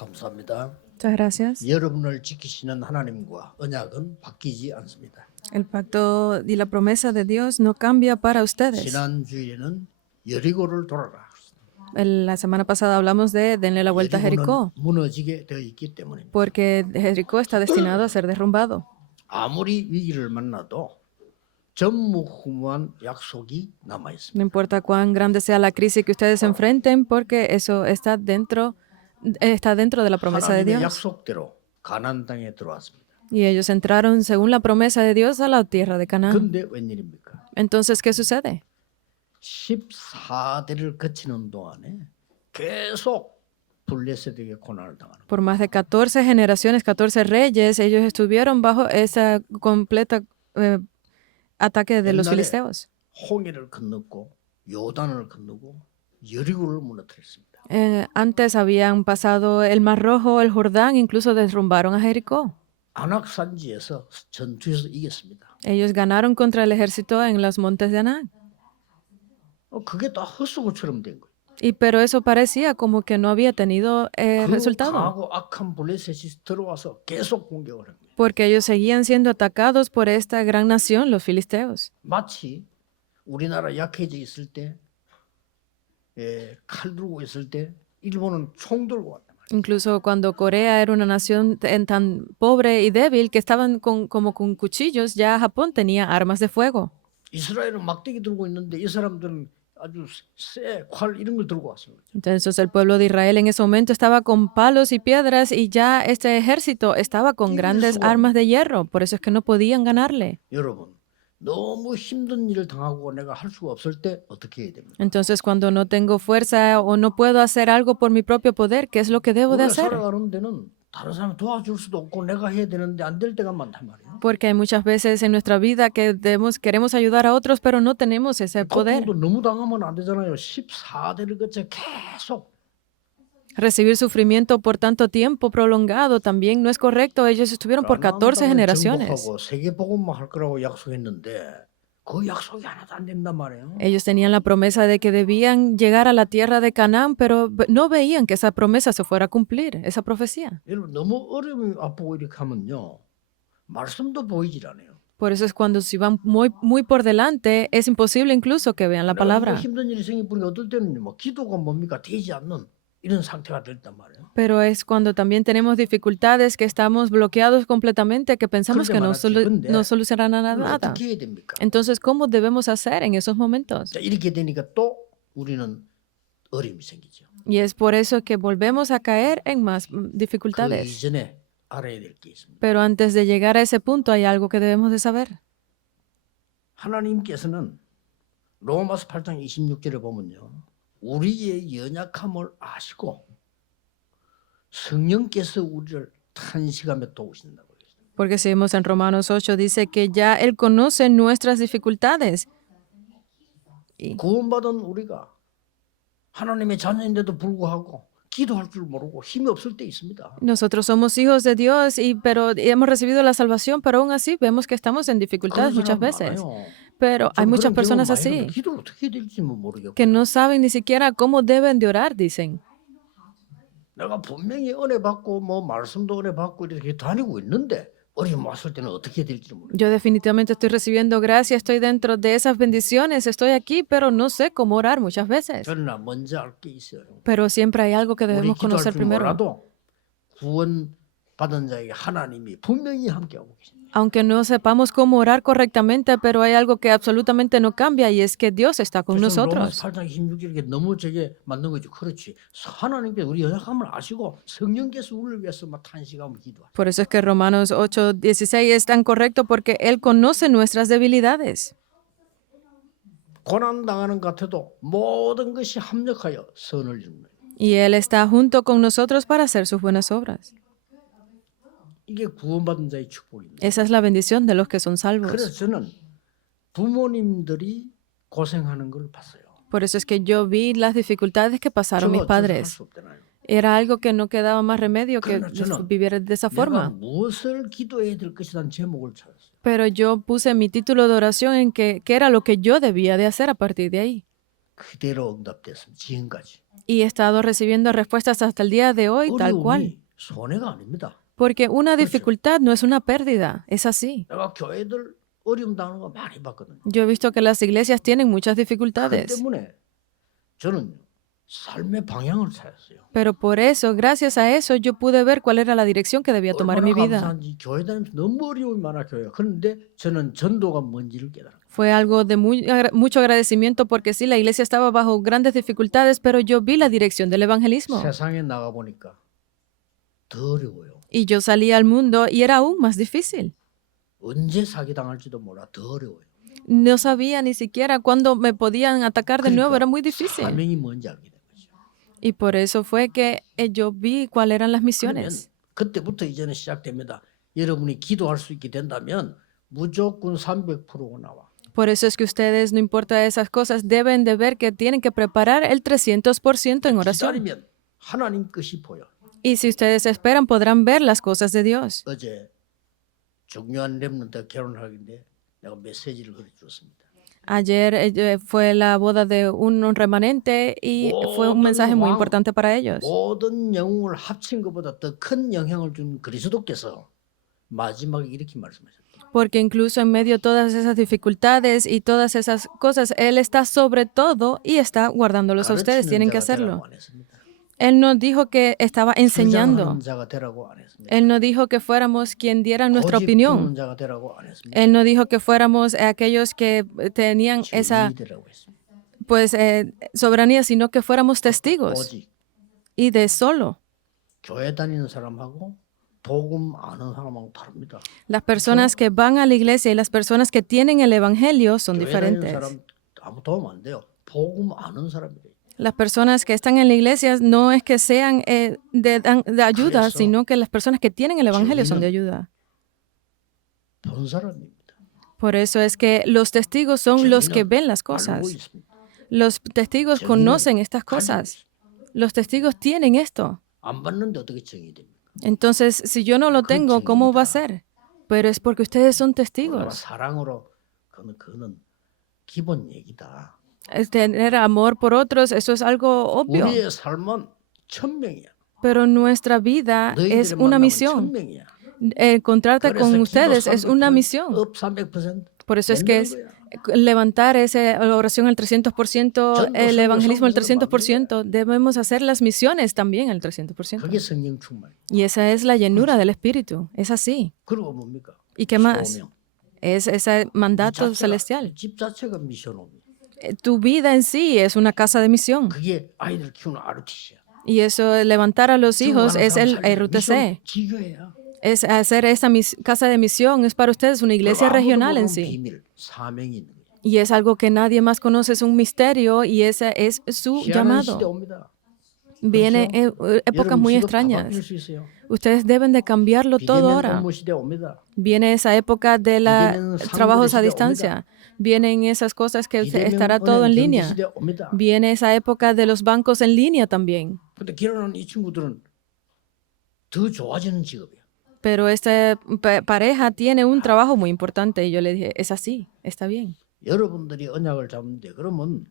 감사합니다. Muchas gracias. 여러분을 지키시는 하나님과 언약은 바뀌지 않습니다. El pacto y la promesa de Dios no cambia para ustedes. 지난 주일에는 여리고를 돌아라. La semana pasada hablamos de denle la vuelta a 여리고는 Jericó, 무너지게 되어 있기 때문입니다. porque Jericó está destinado a ser derrumbado. 아무리 위기를 만나도 전무후무한 약속이 남아 있습니다. No importa cuán grande sea la crisis que ustedes enfrenten, porque eso está dentro de la promesa de 하나님의 Dios. 약속대로 가나안 땅에 들어왔습니다. Y ellos entraron según la promesa de Dios a la tierra de Canaán. 근데 웬일입니까? Entonces, ¿qué sucede? 14대를 거치는 동안에 계속 블레셋에게 고난을 당하는. Por más de 14 generaciones, 14 reyes, ellos estuvieron bajo esa completa ataque de los 옛날에 filisteos. 홍해를 건넜고 요단을 건너고 여리고를 무너뜨렸습니다. Antes habían pasado el Mar Rojo, el Jordán, incluso derrumbaron a Jericó. 안악산지에서 전투에서 이겼습니다. Ellos ganaron contra el ejército en los montes de Aná. 그게 다 헛수고처럼 된 거예요. Pero eso parecía como que no había tenido 그 resultado, 강하고 악한 블레셋이 들어와서 계속 공격을 합니다. porque ellos seguían siendo atacados por esta gran nación, los filisteos. 마치 우리나라 약해져 있을 때, 칼 들고 있을 때 일본은 총 들고 왔단 말이에요. Incluso cuando Corea era una nación tan pobre y débil que estaban como con cuchillos, ya Japón tenía armas de fuego. 이스라엘은 막대기 들고 있는데 이 사람들은 아주 새 활 이런 걸 들고 왔습니다. Entonces el pueblo de Israel en ese momento estaba con palos y piedras y ya este ejército estaba con grandes armas de hierro. Por eso es que no podían ganarle. 여러분, 너무 힘든 일을 당하고 내가 할 수가 없을 때 어떻게 해야 됩니까? Entonces cuando no tengo fuerza o no puedo hacer algo por mi propio poder, ¿qué es lo que debo de 우리가 hacer? 살아가는 데는 다른 사람 도와줄 수도 없고 내가 해야 되는데 안 될 때가 많단 말이에요. Porque hay muchas veces en nuestra vida que queremos ayudar a otros, pero no tenemos ese poder. 고통도 너무 당하면 안 되잖아요. 14대를 거쳐 계속 Recibir sufrimiento por tanto tiempo prolongado también no es correcto. Ellos estuvieron por 14 generaciones. 정복하고 세계 복음만 할 거라고 약속했는데 그 약속이 하나도 안 된단 말이에요. Ellos tenían la promesa de que debían llegar a la tierra de Canaán, pero no veían que esa promesa se fuera a cumplir, esa profecía. 여러분 너무 어려움이 앞보고 이렇게 하면요. 말씀도 보이질 않아요. Por eso es cuando si van muy por delante, es imposible incluso que vean la 너무 palabra. 힘든 일이 생기면 어떨 때는 뭐 기도가 뭡니까 되지 않는 이런 상태가 됐단 말이에요. Pero es cuando también tenemos dificultades, que estamos bloqueados completamente, que pensamos que no solucionarán nada. 어떻게 해야 됩니까? Entonces, ¿cómo debemos hacer en esos momentos? 자, 이렇게 되니까 또 우리는 어려움이 생기죠. Y es por eso que volvemos a caer en más 그 dificultades. 이전에 알아야 될 게 있습니다. Pero antes de llegar a ese punto hay algo que debemos de saber. 하나님께서는 로마서 8장 26절에 보면요. 우리의 연약함을 아시고 성령께서 우리를 탄식하며 도우신다고 그랬어요. Porque si vemos en Romanos 8, dice que ya Él conoce nuestras dificultades. 구원받은 우리가 하나님의 자녀인데도 불구하고 기도할 줄 모르고 힘이 없을 때 있습니다. Nosotros somos hijos de Dios, pero hemos recibido la salvación, pero aún así vemos que estamos en dificultades muchas veces. Pero hay muchas personas así 기도를 어떻게 해야 될지 모르겠고. que no saben ni siquiera cómo deben de orar, dicen. 내가 분명히 은혜 받고 뭐 말씀도 은혜 받고 이렇게 다니고 있는데 어려움 왔을 때는 어떻게 해야 될지 모르겠어요. Yo definitivamente estoy recibiendo gracia, estoy dentro de esas bendiciones, estoy aquí, pero no sé cómo orar muchas veces. 그러나 먼저 알 게 있어요. Pero siempre hay algo que 우리 debemos 기도할 conocer 줄 primero. 몰라도 구원 받은 자에게 하나님이 분명히 함께하고 계십니다. Aunque no sepamos cómo orar correctamente, pero hay algo que absolutamente no cambia y es que Dios está con 그래서 nosotros. 로마서 8장 26절에 너무 저게 맞는 거죠. 그렇지. 하나님께서 우리 연약함을 아시고 성령께서 우리를 위해서 막 탄식하며 기도하시고. Por eso es que Romanos 8:16 es tan correcto porque Él conoce nuestras debilidades. 고난 당하는 것 같아도 모든 것이 합력하여 선을 이루는 거예요. Y Él está junto con nosotros para hacer sus buenas obras. 이게 구원받은 자의 축복입니다. Esa es la bendición de los que son salvos. 그래서 저는 부모님들이 고생하는 걸 봤어요. Por eso es que yo vi las dificultades que pasaron mis 할수 padres. 없잖아요. Era algo que no quedaba más remedio que vivir de esa 내가 forma. 무엇을 기도해야 될 것이라는 제목을 찾았어요. Pero yo puse mi título de oración en que era lo que yo debía de hacer a partir de ahí. 그대로 응답됐습니다. 지금까지. Y he estado recibiendo respuestas hasta el día de hoy, tal cual. 어려움이 손해가 아닙니다. Porque una 그렇죠. dificultad no es una pérdida, es así. 내가 교회들 어려움 당하는 거 많이 봤거든요. Yo he visto que las iglesias tienen muchas 그 dificultades. 때문에 저는 삶의 방향을 찾았어요. Pero por eso, gracias a eso, yo pude ver cuál era la dirección que debía tomar en mi 얼마나 vida. 감사한지 교회 다니면서 너무 어려움이 많아 교회가. 그런데 저는 전도가 뭔지를 깨달았어요. Fue algo de mucho agradecimiento porque sí, la iglesia estaba bajo grandes dificultades, pero yo vi la dirección del evangelismo. 세상에 나가 보니까 더 어려워요. Y yo salí al mundo y era aún más difícil. 언제 사기당할지도 몰라 더 어려워요. No sabía ni siquiera cuándo me podían atacar de nuevo, era muy 그러니까 difícil. 사명이 뭔지 알게 된 거죠. Y por eso fue que yo vi cuáles eran las 그러면 misiones. 그때부터 이제는 시작됩니다. 여러분이 기도할 수 있게 된다면 무조건 300%가 나와. Por eso es que ustedes, no importa esas cosas, deben de ver que tienen que preparar el 300% en oración. 기다리면 하나님 것이 보여. Y si ustedes esperan, podrán ver las cosas de Dios. 어제 중요한 렘넌트 결혼하기인데 내가 메시지를 그려줬습니다. Ayer fue la boda de un remanente y fue un mensaje muy importante para ellos. 모든 영웅을 합친 것보다 더 큰 영향을 준 그리스도께서 마지막에 이렇게 말씀하셨다. Porque incluso en medio de todas esas dificultades y todas esas cosas, Él está sobre todo y está guardándolos a ustedes. Tienen que hacerlo. Él no dijo que estaba enseñando. Él no dijo que fuéramos quien diera nuestra opinión. Él no dijo que fuéramos aquellos que tenían esa soberanía, sino que fuéramos testigos. Y de solo. 교회 다니는 사람하고 복음 아는 사람하고 다릅니다. Las personas que van a la iglesia y las personas que tienen el evangelio son 교회 다니는 diferentes. 사람 아무 도움 안 돼요. 복음 아는 사람이래요. Las personas que están en la iglesia no es que sean de ayuda, sino que las personas que tienen el evangelio son de ayuda. 본 사람입니다. Por eso es que los testigos son los que ven las 알고 cosas. 있습니다. Los testigos conocen estas cosas. Los testigos tienen esto. 안 받는데 어떻게 정의됩니까? Entonces, si yo no lo tengo, ¿cómo va a ser? Pero es porque ustedes son 우리가 testigos. 사랑으로 그는 기본 얘기다. Tener amor por otros, eso es algo obvio. 우리의 삶은 천명이야. Pero nuestra vida es 너희들을 una 만나면 misión. 천명이야. Encontrarte con 그래서 ustedes 기도 es una 300%, misión. 업 300%. Por eso es que es levantar esa oración al 300%, el evangelismo al 300%, debemos hacer las misiones también al 300%. 그게 성령 충만이야. Y esa es la llenura del Espíritu, es así. 그리고 뭡니까? ¿Y qué más? 소명. Es ese mandato celestial. 집 자체가 미션업이야. Tu vida en sí es una casa de misión. 그게 아이들 키우는 ROTC야. Y eso, levantar a los hijos, es el RUTC. 기교회야. Es hacer esa casa de misión, es para ustedes una iglesia regional en sí. 비밀, 사명이 있는 거야. Y es algo que nadie más conoce, es un misterio y ese es su 희한한 시대 llamado. 옵니다. Viene épocas muy 여러분, 지금 다 extrañas. 바뀔 수 있어요. Ustedes deben de cambiarlo todo 비대면 ahora. 업무 시대 옵니다. Viene esa época de 비대면 trabajos a 상급의 시대 distancia. Vienen esas cosas que 비대면 estará todo en 은행 경제 línea. 시대 옵니다. Viene esa época de los bancos en línea también. 근데 결혼한 이 친구들은 더 좋아지는 직업이야. Pero esta pareja tiene un trabajo muy importante y yo le dije, es así, está bien. 여러분들이 언약을 잡는데 그러면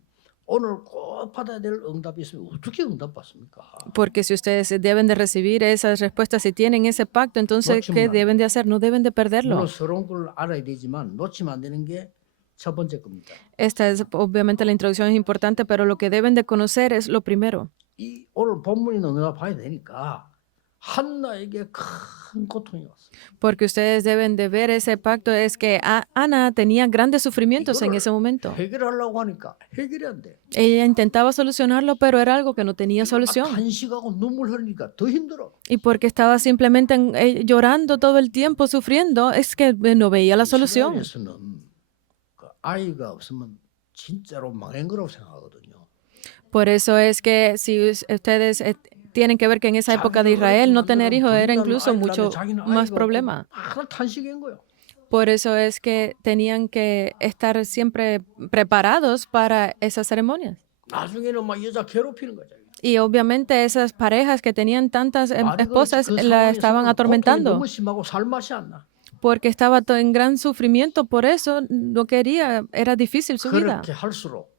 오늘 꼭 받아야 될 응답이 있으면 어떻게 응답 받습니까? Porque si ustedes deben de recibir esas respuestas, si tienen ese pacto, entonces, ¿qué deben de hacer? No deben de perderlo. 물론 서러운 걸 알아야 되지만 놓치면 안 되는 게 첫 번째 겁니다. Esta es, obviamente, la introducción es importante, pero lo que deben de conocer es lo primero. 이 오늘 본문이 너네가 봐야 되니까 한나에게 큰 고통이 왔어. Porque ustedes deben de ver ese pacto, es que Ana tenía grandes sufrimientos en ese momento. 해결하려고 하니까 해결이 안 돼. Ella intentaba solucionarlo, pero era algo que no tenía solución. 탄식하고 눈물 흘리니까 더 힘들어. Y porque estaba simplemente llorando todo el tiempo, sufriendo, es que no veía la solución. 이스라엘에서는 그 아이가 없으면 진짜로 망한 거라고 생각하거든요. Por eso es que si ustedes tienen que ver que en esa época de Israel no tener hijos era incluso mucho más problema. 탄식인 거예요. Por eso es que tenían que estar siempre preparados para esas ceremonias. 나중에는 막 여자 괴롭히는 거죠. Y obviamente esas parejas que tenían tantas esposas 그 la estaban 상황에서는 atormentando 고통이 너무 심하고 살 맛이 안 나. porque estaba en gran sufrimiento, por eso no quería, era difícil su vida. 그렇게 할수록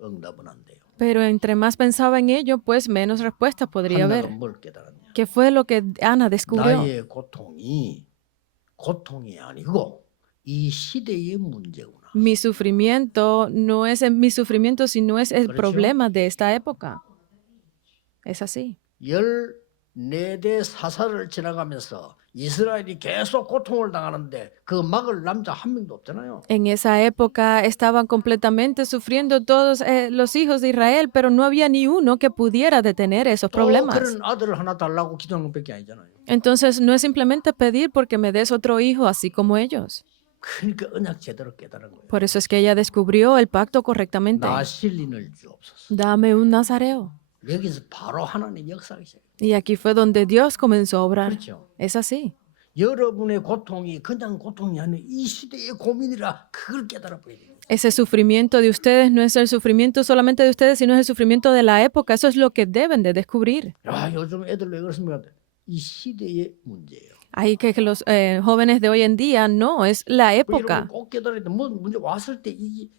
응답은 안 돼요. Pero entre más pensaba en ello, pues menos respuestas podría 한나가 haber. 뭘 깨달았냐? ¿Qué fue lo que Ana descubrió? 나의 고통이 아니고 이 시대의 문제구나. Mi sufrimiento no es mi sufrimiento, sino es el 그렇죠? problema de esta época. Es así. 14대 사사를 지나가면서 이스라엘이 계속 고통을 당하는데 그 막을 남자 한 명도 없잖아요. En esa época estaban completamente sufriendo todos los hijos de Israel, pero no había ni uno que pudiera detener esos 또 problemas. 그런 아들을 하나 달라고 기도하는 것밖에 아니잖아요. Entonces no es simplemente pedir porque me des otro hijo así como ellos. 그러니까 언약 제대로 깨달은 거예요. Por eso es que ella descubrió el pacto correctamente. 나실린을 주옵소서. Dame un nazareo. 여기서 바로 하나님 역사하기 시작해요. Y aquí fue donde Dios comenzó a obrar. 그렇죠. Es así. 여러분의 고통이 그냥 고통이 아니라 이 시대의 고민이라 그걸 깨달아 버려야 돼요. Ese sufrimiento de ustedes no es el sufrimiento solamente de ustedes, sino es el sufrimiento de la época. Eso es lo que deben de descubrir. 야, 요즘 애들 왜 그렇습니까? 이 시대의 문제예요. Ahí que los jóvenes de hoy en día, no, es la 뭐 이런 época. 걸꼭 깨달아야 돼. 뭐 문제 왔을 때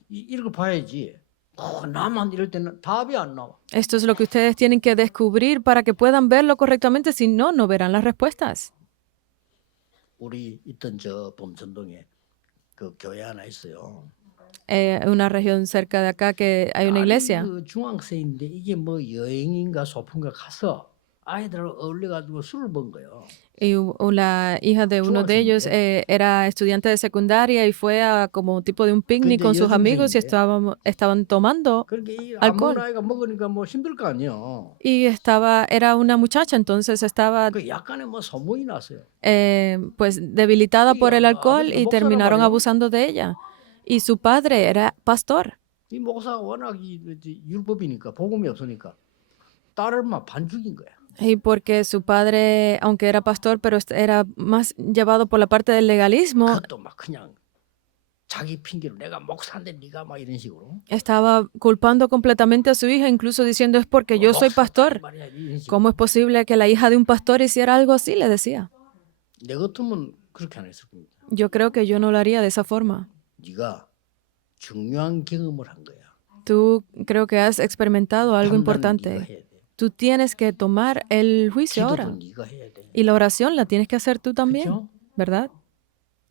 이런 걸 봐야지. 나만 이럴 때는 답이 안 나와. Esto es lo que ustedes tienen que descubrir para que puedan verlo correctamente, si no, no verán las respuestas. 우리 있던 저 범천동에 그 교회 하나 있어요. Una región cerca de acá que hay una iglesia. 그 중학생인데 이게 뭐 여행인가 소풍가 가서 아이들하고 어울려가지고 술을 먹은 거예요. Y la hija de uno de ellos era estudiante de secundaria y fue a como tipo de un picnic con sus amigos y estaban tomando 그러니까 이 alcohol. 아무나 아이가 먹으니까 뭐 힘들 거 아니에요. Y era una muchacha, entonces estaba 그 약간의 뭐 소문이 났어요. pues debilitada por el alcohol y 목사란 terminaron 말이에요. abusando de ella. Y su padre era pastor. 이 목사가 워낙 율법이니까 복음이 없으니까 딸을 막 반죽인 거야. Y porque su padre, aunque era pastor, pero era más llevado por la parte del legalismo, 그것도 막 그냥 자기 핑계로 내가 목사인데 네가 막 이런 식으로. estaba culpando completamente a su hija, incluso diciendo es porque yo soy pastor. 말이야, 이런 식으로. ¿Cómo es posible que la hija de un pastor hiciera algo así? Le decía. 내 같으면 그렇게 안 했을 겁니다. Yo creo que yo no lo haría de esa forma. 네가 중요한 경험을 한 거야. Tú creo que has experimentado algo 판단은 네가 importante. 해야 돼. Tú tienes que tomar el juicio 기도도 ahora. 네가 해야 돼. Y la oración la tienes que hacer tú también, 그렇죠? ¿verdad?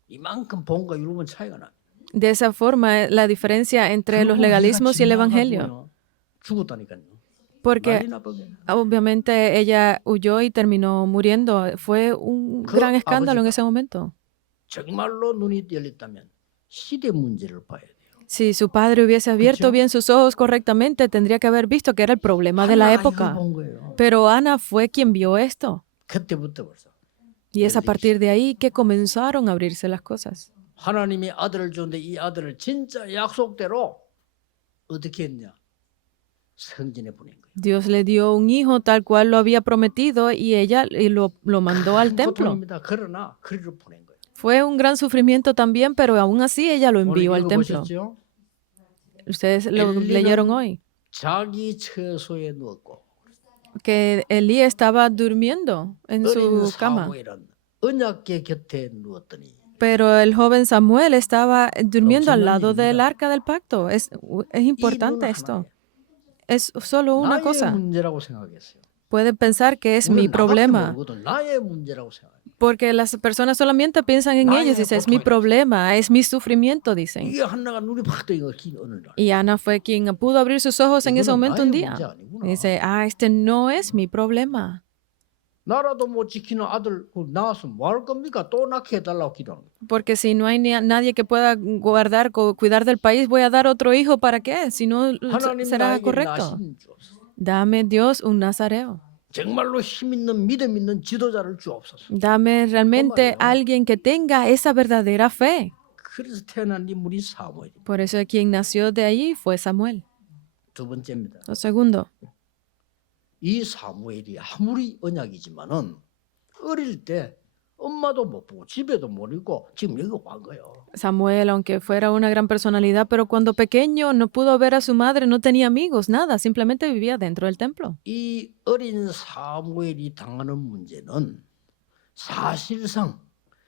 이만큼 본과 율법은 차이가 나. De esa forma, la diferencia entre los legalismos y el evangelio. 죽었다니까요. Porque 난리 나버려. obviamente ella huyó y terminó muriendo. Fue un gran escándalo en ese momento. 정말로 눈이 열렸다면 시대 문제를 봐야 돼요. Si su padre hubiese abierto 그쵸? bien sus ojos correctamente, tendría que haber visto que era el problema de la 하나가 época. 이걸 본 거예요. Pero Ana fue quien vio esto. 그때부터 벌써 Y es a partir de ahí que comenzaron a abrirse las cosas. 하나님이 아들을 주는데 이 아들을 진짜 약속대로 어떻게 했냐? 성전에 보낸 거예요. Dios le dio un hijo tal cual lo había prometido y ella lo mandó al 큰 templo. 고통입니다. 그러나 그리로 보낸 거예요. Fue un gran sufrimiento también, pero aún así ella lo 오늘 envió al templo. 읽어보셨죠? Ustedes lo 엘리는 leyeron hoy. 자기 처소에 누웠고 Que Elí estaba durmiendo en 어린 su cama. 사무엘은 언약궤 곁에 누웠더니 Pero el joven Samuel estaba durmiendo al 엄청난 lado del 일입니다. arca del pacto. Es 이 importante 문은 esto. 하나예요. Es solo una 나의 cosa. 문제라고 생각했어요. Pueden pensar que es 우리는 mi 나밖에 problema. 모르거든. 나의 문제라고 생각해요. Porque las personas solamente piensan en 나의 ellos. Dicen, es mi 고통이라고. problema, es mi sufrimiento, dicen. 이게 한나가 눈이 팍 뜨인 거 어느 날. Y Ana fue quien pudo abrir sus ojos en ese 이거는 momento un 나의 día. 문제 아니구나. Dice, este no es mi problema. 나라도 못 지키는 아들 낳았으면 뭐 할 겁니까? 또 낳게 해달라고 기도하는 거예요. Porque si no hay nadie que pueda guardar, cuidar del país, voy a dar otro hijo. ¿Para qué? Si no 하나님 será 나에게 correcto. 나신 주옵소서. Dame Dios un nazareo. 정말로 힘 있는 믿음 있는 지도자를 주옵소서. Dame realmente 말이에요. alguien que tenga esa verdadera fe. 그래서 태어난 인물이 사무엘입니다. Por eso quien nació de ahí fue Samuel. 두 번째입니다. Lo segundo, 이 사무엘이 아무리 언약이지만은 어릴 때 엄마도 못 보고 집에도 못 있고 지금 여기 온 거예요. Samuel, aunque fuera una gran personalidad, pero cuando pequeño no pudo ver a su madre, no tenía amigos, nada, simplemente vivía dentro del templo. 이 어린 사무엘이 당하는 문제는 사실상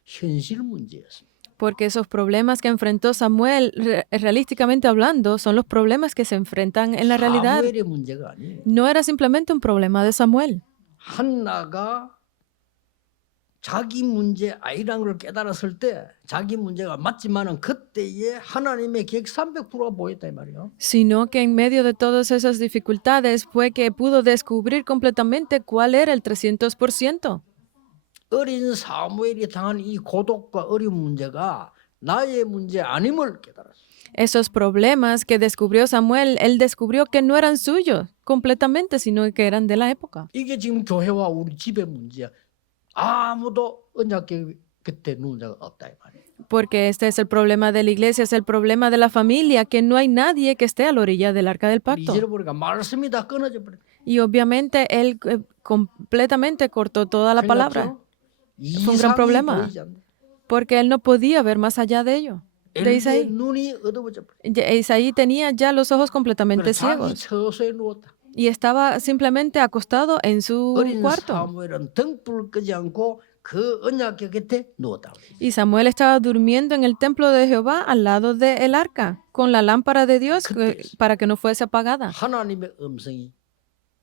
현실 문제였습니다. Porque esos problemas que enfrentó Samuel, realísticamente hablando, son los problemas que se enfrentan en la realidad. 사무엘의 문제가 아니에요. No era simplemente un problema de Samuel. 한나가 자기 문제 아니라는 걸 깨달았을 때 자기 문제가 맞지만은 그때에 하나님의 계획 300%가 보였다 이 말이에요. Sino que en medio de todas esas dificultades fue que pudo descubrir completamente cuál era el 300%. 어린 사무엘이 당한 이 고독과 어려운 문제가 나의 문제 아님을 깨달았어요. Esos problemas que descubrió Samuel, él descubrió que no eran suyos completamente, sino que eran de la época. 이게 지금 교회와 우리 집의 문제야. 아무도 언약궤 그때 누운 자가 없다 이 말이에요. Porque este es el problema de la iglesia, es el problema de la familia, que no hay nadie que esté a la orilla del arca del pacto. 이제를 보니까 말씀이 다 끊어져 버려. Y obviamente él completamente cortó toda la palabra. Fue un gran problema, porque él no podía ver más allá de ello. De Isaí. 눈이 어두워져 버려. Isaí tenía ya los ojos completamente 자기 ciegos 처소에 누웠다. y estaba simplemente acostado en su 어린 cuarto. 사무엘은 등불을 끄지 않고 그 언약궤 곁에 누웠다. Y Samuel estaba durmiendo en el templo de Jehová al lado del arca, con la lámpara de Dios para que no fuese apagada. 하나님의 음성이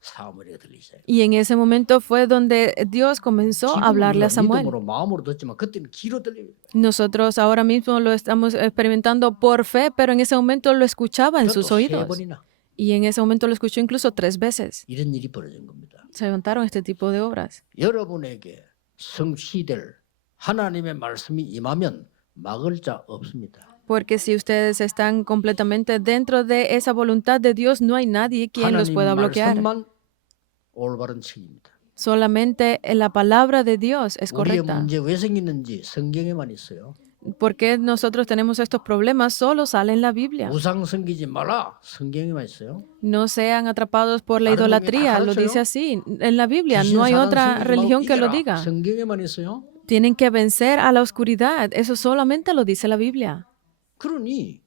사무엘에게 들리셔요. Y en ese momento fue donde Dios comenzó a hablarle a Samuel. 믿음으로 마음으로 듣지만 그때는 귀로 들려요. Nosotros ahora mismo lo estamos experimentando por fe, pero en ese momento lo escuchaba en sus 세 oídos. 번이나 Y en ese momento lo escuchó incluso 3 veces. 이런 일이 벌어진 겁니다. Se levantaron este tipo de obras. 여러분에게 성취될 하나님의 말씀이 임하면 막을 자 없습니다. Porque si ustedes están completamente dentro de esa voluntad de Dios, no hay nadie quien los 하나님 pueda bloquear. 말씀만 올바른 책입니다. Solamente la palabra de Dios es 우리의 correcta. 문제 왜 생기는지 성경에만 있어요. ¿Por qué nosotros tenemos estos problemas? Solo sale en la Biblia. 우상 섬기지 마라. 성경에만 있어요. No sean atrapados por la 다른 종교에 다 idolatría. Lo 가르쳐요. dice así. En la Biblia 귀신 no hay 사단 otra 섬기지 religión 말고 que lo 이겨라. diga. 성경에만 있어요. Tienen que vencer a la oscuridad. Eso solamente lo dice la Biblia. 그러니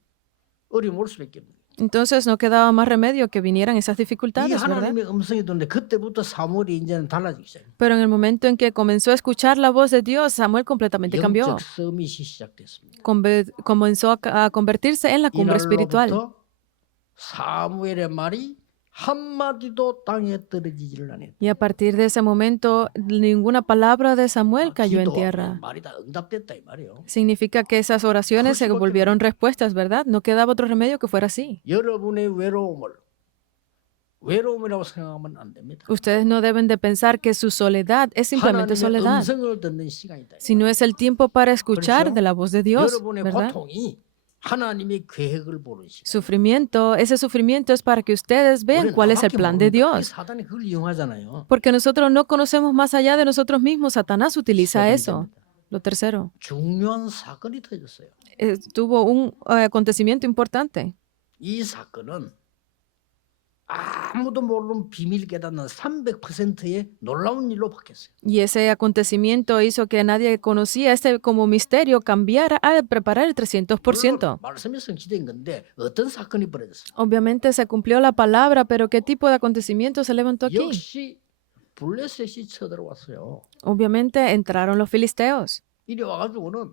어려움 올 수밖에 없는 거예요. Entonces no quedaba más remedio que vinieran esas 이 dificultades, ¿verdad? 하나님의 음성이 듣는데 그때부터 사무엘이 이제는 달라지기 시작해요. Pero en el momento en que comenzó a escuchar la voz de Dios, Samuel completamente cambió. 영적 서밋이 시작됐습니다. Comenzó a convertirse en la cumbre espiritual. 이날로부터 사무엘의 말이 한마디도 땅에 떨어지지를 않았다. Y a partir de ese momento, ninguna palabra de Samuel cayó en tierra. 말이 다 응답됐다 이 말이에요. Significa que esas oraciones se volvieron respuestas, ¿verdad? No quedaba otro remedio que fuera así. 여러분의 외로움이라고 생각하면 안 됩니다. Ustedes no deben de pensar que su soledad es simplemente 하나님의 soledad, 음성을 듣는 시간이다. sino es el tiempo para escuchar 그렇죠? de la voz de Dios, 여러분의 ¿verdad? 고통이 하나님의 계획을 보는 시간. Sufrimiento, ese sufrimiento es para que ustedes vean 우리는 cuál es el 나밖에 plan de 모르니까 Dios. 사단이 그걸 이용하잖아요. Porque nosotros no conocemos más allá de nosotros mismos. Satanás utiliza 세 eso. 번째입니다. Lo tercero, 중요한 사건이 터졌어요. tuvo un acontecimiento importante. 이 사건은 아무도 모르는 비밀 깨닫는 300%의 놀라운 일로 바뀌었어요. Y ese acontecimiento hizo que nadie conocía este como misterio cambiara al preparar el 300%. 물론 말씀이 성취된 건데 어떤 사건이 벌어졌어요? Obviamente se cumplió la palabra, pero ¿qué tipo de acontecimiento se levantó aquí? 역시 블레셋이 쳐들어왔어요. Obviamente entraron los filisteos. 이리 와가지고는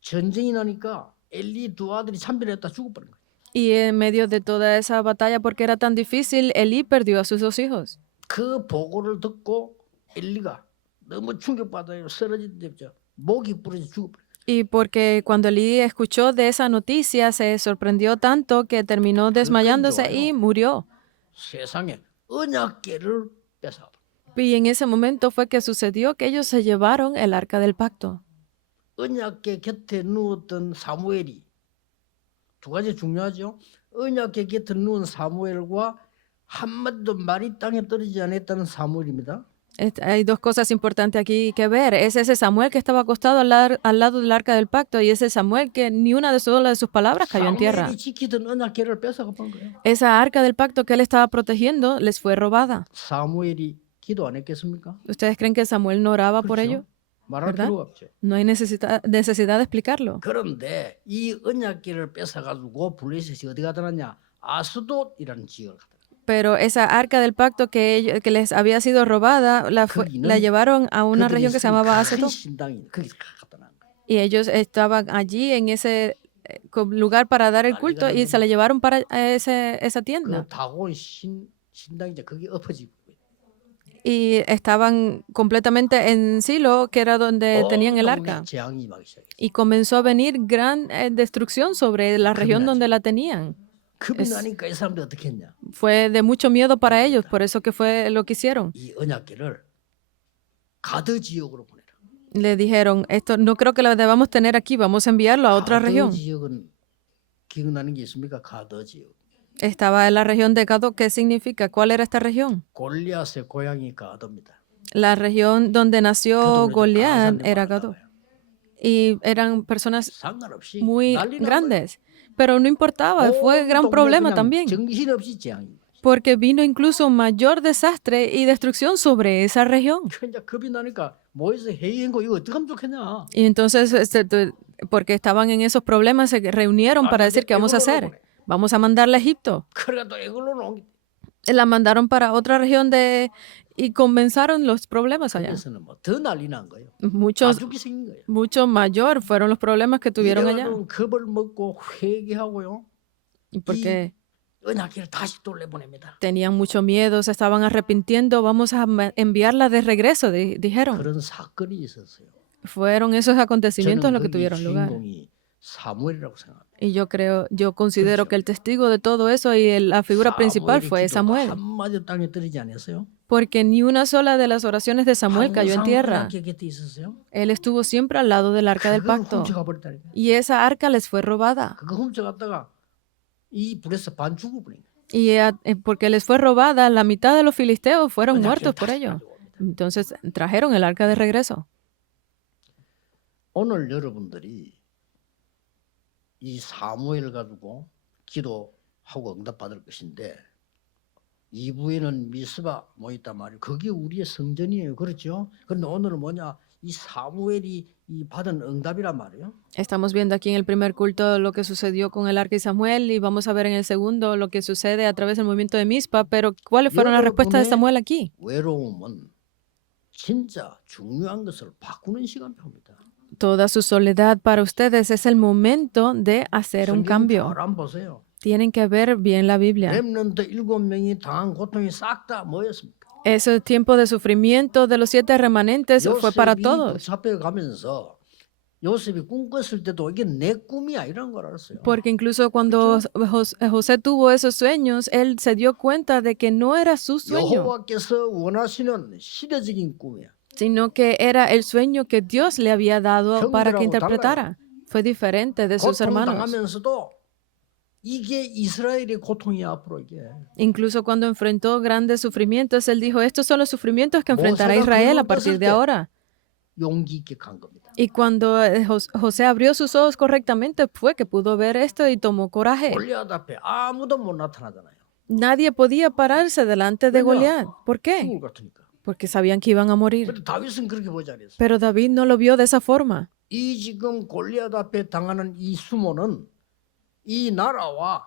전쟁이 나니까 엘리 두 아들이 참변했다 죽어버린 거예요. Y en medio de toda esa batalla, porque era tan difícil, Elí perdió a sus 2 hijos. 그 보고를 듣고 엘리가 너무 충격받아요. 쓰러지죠. 목이 부러져 죽어버려요. Y porque cuando Elí escuchó de esa noticia, se sorprendió tanto que terminó desmayándose y murió. 세상에 언약궤를 뺏어. Y en ese momento fue que sucedió que ellos se llevaron el arca del pacto. 언약궤 곁에 누웠던 사무엘이 두 가지 중요하죠. 언약궤 곁에 누운 사무엘과 한마디도 말이 땅에 떨어지지 않았다는 사무엘입니다. Hay 2 cosas importantes aquí que ver. Es ese Samuel que estaba acostado al lado del arca del pacto y ese Samuel que ni una de sus palabras cayó en tierra. 사무엘이 지키던 언약궤를 뺏어간 거예요. Esa arca del pacto que él estaba protegiendo les fue robada. 사무엘이 기도 안 했겠습니까? ¿Ustedes creen que Samuel no oraba por 그렇죠? ello? 말할 ¿verdad? 필요가 없죠. No hay necesidad de explicarlo. 그런데 이 언약궤를 뺏어가지고 블레셋이 어디 가다 놨냐? 아스돗이라는 지역을 가다. Pero esa arca del pacto que les había sido robada, la llevaron a una región que se llamaba Azetot. 신당이 거기서 갖다 놨 거예요. Y ellos estaban allí en ese lugar para dar el culto y se la llevaron para esa 그 tienda. 다곤 신당이 이제 거기 엎어지고 Y estaban completamente en Silo, que era donde tenían el 온통에 arca. 재앙이 임하기 시작했어요. Y comenzó a venir gran destrucción sobre la región 나죠. donde la tenían. 겁이 나니까 이 사람들이 어떻게 했냐? Fue de mucho miedo para ellos, por eso que fue lo que hicieron. 이 언약궤를 가드 지역으로 보내라. Le dijeron, esto no creo que lo debamos tener aquí, vamos a enviarlo a otra 가드 región. 지역은 기억나는 게 있습니까? 가드 지역. Estaba en la región de Gado. ¿Qué significa? ¿Cuál era esta región? 골리앗의 고향이 가드입니다. La región donde nació 그들은 이제 Goliat 강한 era 사람들이 Gado. 많았나 봐요. Y eran personas 상관없이 muy 난리 난 거예요. grandes. Pero no importaba, fue 온 gran 동네 problema 그냥 también. 정신없이 재앙이. Porque vino incluso mayor desastre y destrucción sobre esa región. 이제 겁이 나니까 모여서 회의한 거 이거 어떻게 하면 좋겠냐? Y entonces, porque estaban en esos problemas, se reunieron para decir qué vamos a hacer. Vamos a mandarla a Egipto. 그래가 또 이걸로 옮기. La mandaron para otra región y comenzaron los problemas allá. 그래서는 뭐 더 난리 난 거예요. Muchos, 아죽이 생긴 거예요. mucho mayor fueron los problemas que tuvieron allá. 이래가지고 겁을 먹고 회개하고요. Y porque 언약궤를 다시 돌려보냅니다. tenían mucho miedo, se estaban arrepintiendo, vamos a enviarla de regreso, dijeron. 그런 사건이 있었어요. Fueron esos acontecimientos 저는 los que 거기 tuvieron lugar. 주인공이 사무엘이라고 생각합니다. Y yo considero que el testigo de todo eso y la figura principal 사무엘이 fue 기도가 Samuel. 한마디도 땅에 떨어지지 않았어요. Porque ni una sola de las oraciones de Samuel cayó en 항상 tierra. 언약궤 곁에 있었어요. Él estuvo siempre al lado del arca del 그걸 pacto. 훔쳐가 버렸다니까. Y esa arca les fue robada. 그거 훔쳐갔다가 이 불에서 반 죽어버린 거예요. Y porque les fue robada, la mitad de los filisteos fueron 언약궤를 muertos por 다시 ello. 가져옵니다. Entonces trajeron el arca de regreso. 오늘 여러분들이 이 사무엘 가지고 기도하고 응답받을 것인데 2부에는 미스바 모였단 말이에요. 그게 우리의 성전이에요. 그렇죠? 그런데 오늘은 뭐냐? 이 사무엘이 이 받은 응답이란 말이에요. Estamos viendo aquí en el primer culto lo que sucedió con el arca y Samuel y vamos a ver en el segundo lo que sucede a través del movimiento de Mizpa, pero ¿cuáles fueron las respuestas de Samuel aquí? 외로움은 진짜 중요한 것을 바꾸는 시간표입니다. Toda su soledad para ustedes es el momento de hacer un 성경 cambio. 잘 한번 보세요. Tienen que ver bien la Biblia. 렘넌트 7명이 당한 고통이 싹 다 뭐였습니까? Ese tiempo de sufrimiento de los 7 remanentes fue para 요셉이 todos. 붙잡혀가면서 요셉이 꿈 꿨을 때도 이게 내 꿈이야 이런 걸 알았어요. Porque incluso cuando José tuvo esos sueños, él se dio cuenta de que no era su sueño, 여호와께서 원하시는 시대적인 꿈이야. sino que era el sueño que Dios le había dado para que 형들하고 interpretara. Fue diferente de sus hermanos. 고통당하면서도 이게 이스라엘의 고통이야 앞으로 이게. Incluso cuando enfrentó grandes sufrimientos, él dijo, estos son los sufrimientos que enfrentará 모세가 Israel a 그걸 partir 떴을 de 때 ahora. 용기 있게 간 겁니다. Y cuando José abrió sus ojos correctamente, fue que pudo ver esto y tomó coraje. 골리앗 앞에 아무도 못 나타나잖아요. Nadie podía pararse delante de Goliat. ¿Por qué? 죽을 것 같으니까. Porque sabían que iban a morir. 근데 다윗은 그렇게 보지 않았어요. Pero David no lo vio de esa forma. 이 지금 골리앗 앞에 당하는 이 수모는 이 나라와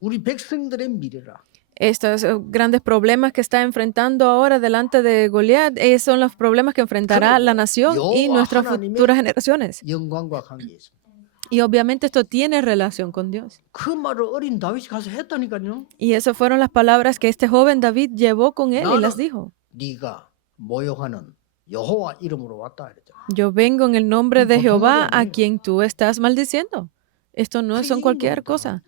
우리 백성들의 미래라. Estos grandes problemas que está enfrentando ahora delante de Goliat son los problemas que enfrentará la nación y nuestras futuras generaciones. 영광과 관계 있습니다. Y obviamente esto tiene relación con Dios. 그 말을 어린 다윗이 가서 했다니까요. Y esas fueron las palabras que este joven David llevó con él y las dijo. 네가 모욕하는 여호와 이름으로 왔다 그랬죠. Yo vengo en el nombre de Jehová a quien tú estás maldiciendo. Esto no son cualquier cosa.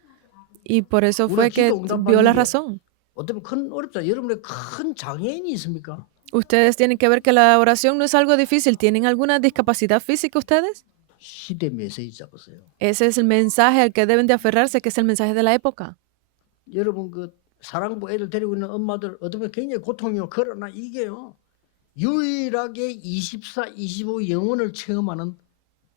Y por eso fue que vio la razón. 어쩌면 큰 어렵다. 여러분의 큰 장애인이 있습니까? Ustedes tienen que ver que la oración no es algo difícil. ¿Tienen alguna discapacidad física ustedes? 시대 메시지 잡으세요. Ese es el mensaje al que deben de aferrarse, que es el mensaje de la época. 여러분 그 사랑부 애들 데리고 있는 엄마들 어쩌면 굉장히 고통이요. 그러나 이게요. 유일하게 24, 25 영혼을 체험하는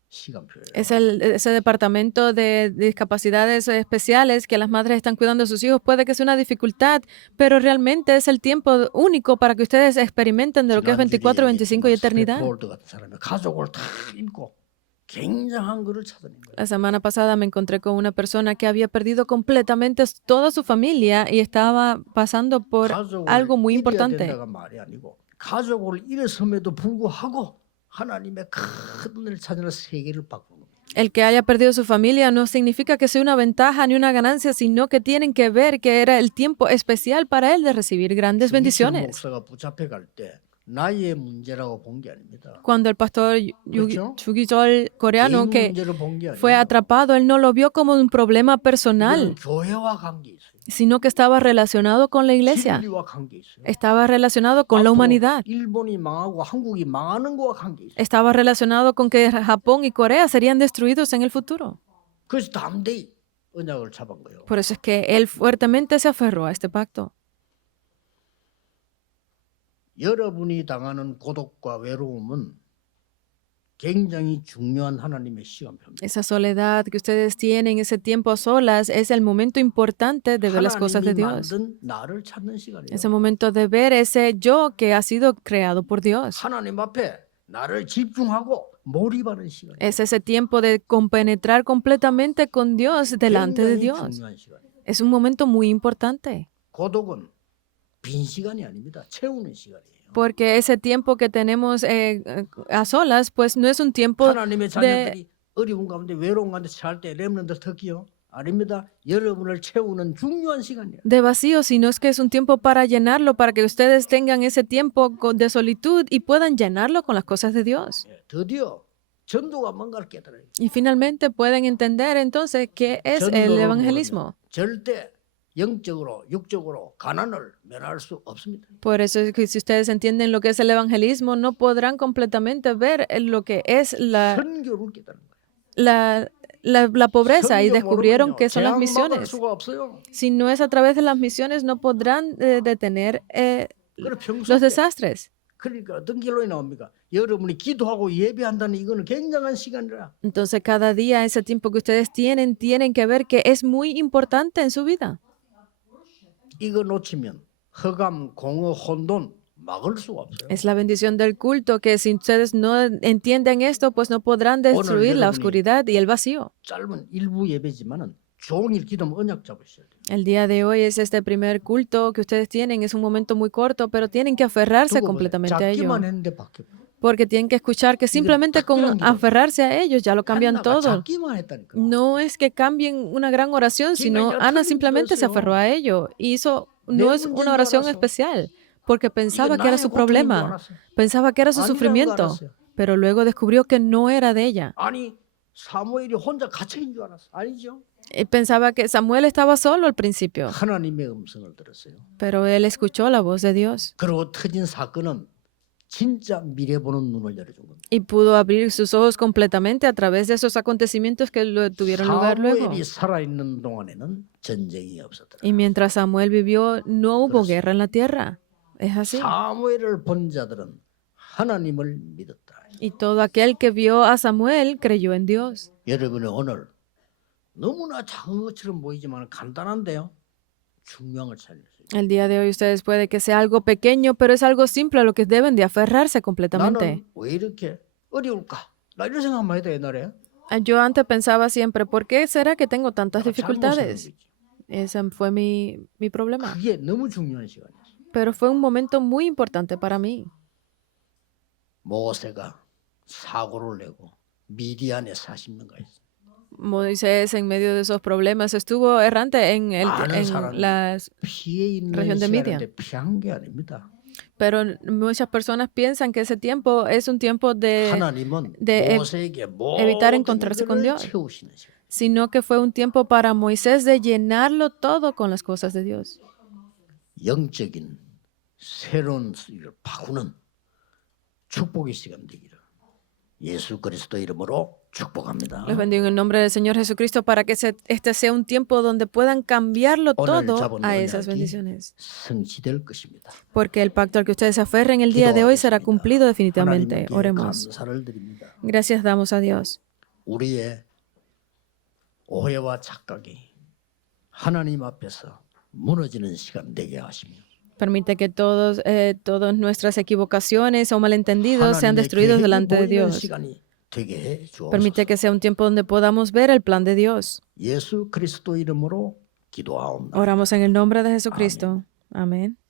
시간표예요. Es ese departamento de discapacidades especiales que las madres están cuidando de sus hijos. Puede que sea una dificultad, pero realmente es el tiempo único para que ustedes experimenten de lo que es 24, 25 y eternidad. 스테폴드 같은 사람이 가족을 다 잃고 굉장한 거를 찾아낸 거예요. La semana pasada me encontré con una persona que había perdido completamente toda su familia y estaba pasando por algo muy 잃어야 importante. 된다가 말이 아니고 가족을 잃었음에도 불구하고 하나님의 큰 은혜를 찾으러 세계를 바꾸는 거예요. El que haya perdido su familia no significa que sea una ventaja ni una ganancia, sino que tienen que ver que era el tiempo especial para él de recibir grandes 이철 bendiciones. 목사가 붙잡혀 갈 때 나이의 문제라고 본 게 아닙니다. Cuando el pastor 그렇죠? Yugijol coreano 개인 que 문제로 본 게 fue 아니에요. atrapado, él no lo vio como un problema 이거는 personal, 교회와 관계 있어요. sino que estaba relacionado con la iglesia, 진리와 관계 있어요. estaba relacionado con la 앞으로 humanidad, 일본이 망하고 한국이 망하는 거와 관계 있어요. estaba relacionado con que Japón y Corea serían destruidos en el futuro. 그래서 담대히 언약을 잡은 거예요. Por eso es que él fuertemente se aferró a este pacto. 여러분이 당하는 고독과 외로움은 굉장히 중요한 하나님의 시간표입니다. Esa soledad que ustedes tienen, ese tiempo a solas, es el momento importante de ver las cosas de 하나님이 Dios. 만든 나를 찾는 시간이에요. Ese momento de ver ese yo que ha sido creado por Dios. 하나님 앞에 나를 집중하고 몰입하는 시간이에요. Es ese tiempo de compenetrar completamente con Dios delante de 굉장히 Dios. 중요한 시간이에요. Es un momento muy importante. 고독은 빈 시간이 아닙니다. 채우는 시간이에요. Porque ese tiempo que tenemos a solas, pues no es un tiempo 하나님의 자녀들이 어려운 가운데 외로운 가운데 살 때 렘넌트 특기요? 아닙니다. 여러분을 채우는 중요한 시간이에요. de vacío, sino es que es un tiempo para llenarlo, para que ustedes tengan ese tiempo de solitud y puedan llenarlo con las cosas de Dios. 예, 드디어 전도가 뭔가를 깨달아요. Y finalmente pueden entender entonces qué es el 전도를 evangelismo. 모르면 절대 영적으로 육적으로 가난을 면할 수 없습니다. Por eso es que si ustedes entienden lo que es el evangelismo, no podrán completamente ver lo que es 선교를 깨달은 거예요. la pobreza y 선교 descubrieron 모르면요, que son las 재앙 막을 misiones. 수가 없어요. Si no es a través de las misiones, no podrán detener 그래 los 평소 때 desastres. 그러니까 어떤 결론이 나옵니까? 여러분이 기도하고 예배한다는 이거는 굉장한 시간이라. Entonces, cada día, ese tiempo que ustedes tienen que ver que es muy importante en su vida. 이거 놓치면 허감, 공허, 혼돈 막을 수가 없어요. Es la bendición del culto que si ustedes no entienden esto, pues no podrán destruir la oscuridad y el vacío. 짧은 일부 예배지만은 종일 기도하면 언약 잡으셔야 돼요. El día de hoy es este primer culto que ustedes tienen, es un momento muy corto, pero tienen que aferrarse 두고 보세요. completamente a ello. 잡기만 했는데 바뀌어. Porque tienen que escuchar que simplemente con aferrarse a ellos ya lo cambian 한나가 todo. 잡기만 했다니까. No es que cambien una gran oración, sino Ana simplemente se aferró a ello. Y hizo, no es una oración especial, porque pensaba que era su problema, pensaba que era su sufrimiento, pero luego descubrió que no era de ella. 아니 사무엘이 혼자 갇혀인 줄 알았어. 아니죠? Y pensaba que Samuel estaba solo al principio, 하나님의 음성을 들었어요. pero él escuchó la voz de Dios 그리고 터진 사건은 진짜 미래 보는 눈을 열어준 겁니다. y pudo abrir sus ojos completamente a través de esos acontecimientos que tuvieron lugar luego. 사무엘이 살아있는 동안에는 전쟁이 없었더라. Y mientras Samuel vivió, no hubo guerra en la tierra. Es así. 사무엘을 본 자들은 하나님을 믿었다. Y todo aquel que vio a Samuel creyó en Dios. 여러분의 오늘 너무나 작은 것처럼 보이지만 간단한데요. 중요한 걸 찾을 수 있어요. El día de hoy ustedes puede que sea algo pequeño, pero es algo simple a lo que deben de aferrarse completamente. 나는 왜 이렇게 어려울까? 나 이런 생각만 했다 옛날에. Yo antes pensaba siempre, ¿por qué será que tengo tantas 잘못 dificultades? 생각했지. Ese fue mi problema. 그게 너무 중요한 시간이었어요. Pero fue un momento muy importante para mí. 모세가 사고를 내고 미디안에 40년간 있어요. Moisés, en medio de esos problemas, estuvo errante en 많은 사람이 la 피해 있는 región de Midian. 시간인데 피한 게 아닙니다. Pero muchas personas piensan que ese tiempo es un tiempo de 하나님은 de 모세에게 evitar 모든 encontrarse con 것을 Dios. 채우시는 시간. sino que fue un tiempo para Moisés de llenarlo todo con las cosas de Dios. 영적인 새로운 일을 바꾸는 축복의 시간 되기를 예수 그리스도 이름으로 축복합니다. Les bendigo en el nombre del Señor Jesucristo para que este sea un tiempo donde puedan cambiarlo 오늘 todo 잡은 a esas 언약이 bendiciones. 성취될 것입니다. Porque el pacto al que ustedes se aferren el día de hoy será cumplido definitivamente. 하나님께 Oremos. 감사를 드립니다. Gracias damos a Dios. 우리의 오해와 착각이 하나님 앞에서 무너지는 시간 되게 하시며 Permite que todas nuestras equivocaciones o malentendidos sean 하나님의 destruidos 계획이 delante de 모이는 Dios. 시간이 되게 해 주옵소서. Permite que sea un tiempo donde podamos ver el plan de Dios. 예수 그리스도 이름으로 기도하옵나이다. Oramos en el nombre de Jesucristo. Amén.